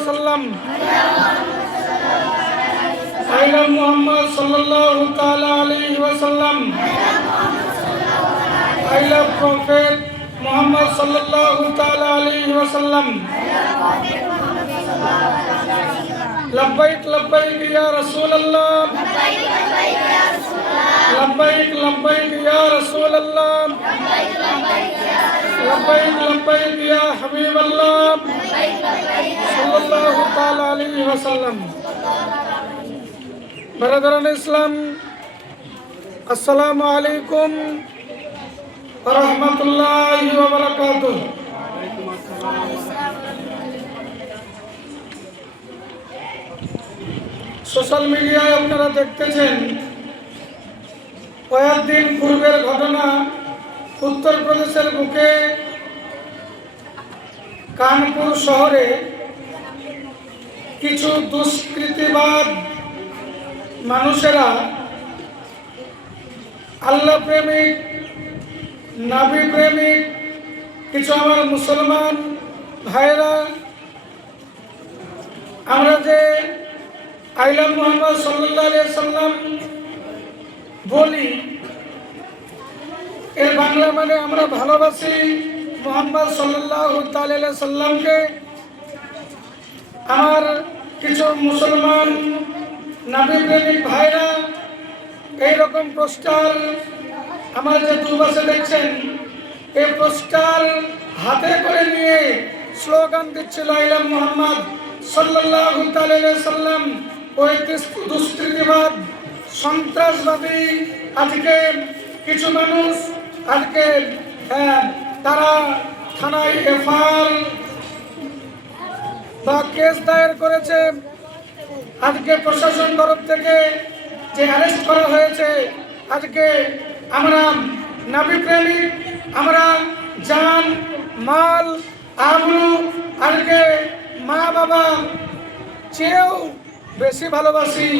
वसल्लम। I love Muhammad sallallahu ta'ala alayhi wa sallam. I love Prophet Muhammad sallallahu ta'ala alayhi wa sallam. लब्बैक लब्बैक या रसूल अल्लाह, लब्बैक लब्बैक या रसूल अल्लाह, लब्बैक लब्बैक या हबीब अल्लाह सल्लल्लाहु ताला अलैहि वसल्लम। बरदरान इस्लाम, अस्सलामु अलैकुम व रहमतुल्लाहि व बरकातुहू। সোশ্যাল মিডিয়ায় আপনারা দেখতেছেন কয়েকদিন পূর্বের ঘটনা। উত্তরপ্রদেশের বুকে কানপুর শহরে কিছু দুষ্কৃতিবাদ মানুষেরা আল্লাহ প্রেমিক, নবী প্রেমিক কিছু আমার মুসলমান ভাইরা, আমরা যে আইলা মুহাম্মদ সাল্লাল্লাহু আলাইহি সাল্লাম বলি, এর বাংলা মানে আমরা ভালোবাসি মুহাম্মদ সাল্লাল্লাহু আলাইহি সাল্লামকে। আমার কিছু মুসলমান নবী প্রেমিক ভাইরা এইরকম পোস্টার আমার যে দুপাশে দেখছেন, এই পোস্টার হাতে করে নিয়ে স্লোগান দিচ্ছিল আইলা মুহাম্মদ সাল্লাল্লাহু আলাইহি সাল্লাম। ওই দুষ্কৃতিবাদ সন্ত্রাসবাদী আজকে কিছু মানুষ আজকে তারা থানায় এফআইআর বা কেস দায়ের করেছে। আজকে প্রশাসন তরফ থেকে যে অ্যারেস্ট করা হয়েছে, আজকে আমরা নবী প্রেমিক, আমরা জান মাল আবরু আজকে মা বাবা চেয়েও বেশি ভালোবাসি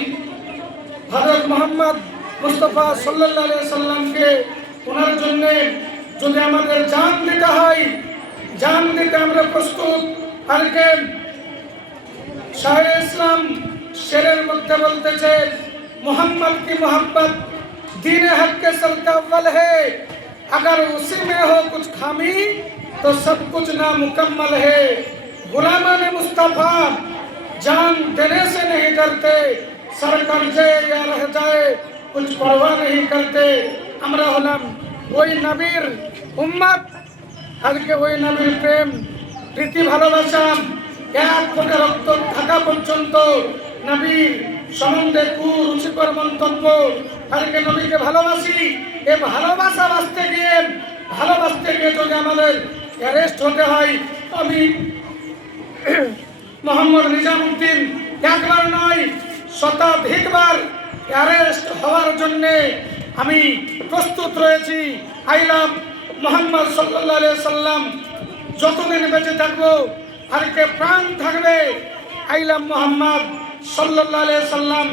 হযরত মুহাম্মদ মুস্তাফা সাল্লাল্লাহু আলাইহি সাল্লামকে। ওনার জন্য যদি আমাদের জান দিতে হয়, জান দিতে আমরা প্রস্তুত। আজকে শায়রে ইসলাম শেরের মধ্যে বলতেছে, मोहम्मद की मोहब्बत दीन हक के सर का अव्वल है, अगर उसी में हो कुछ खामी तो सब कुछ नामुकम्मल है। गुलामान मुस्तफा जान देने से नहीं डरते, सर कर्जे या रह जाए कुछ परवाह नहीं करते। আমরা হলাম ওই নবীর উম্মত। আজকে ওই নবীর প্রেম প্রীতি ভালোবাসা এক ফোঁটা রক্ত থাকা পর্যন্ত নবীর সম্বন্ধে কুরুচিকর মন্তব্য, আজকে নবীকে ভালোবাসি। এ ভালোবাসা বাঁচতে গিয়ে যদি আমাদের অ্যারেস্ট হতে হয়, আমি মোহাম্মদ নিজামুদ্দিন একবার নয় শতাধিকবার অ্যারেস্ট হওয়ার জন্যে আমি প্রস্তুত রয়েছি। আই লাভ মোহাম্মদ সাল্লাল্লাহু আলাইহি সাল্লাম। যতদিন বেঁচে থাকবো, আজকে প্রাণ থাকবে আই লাভ মোহাম্মদ সাল্লাল্লাহু আলাইহি সাল্লাম।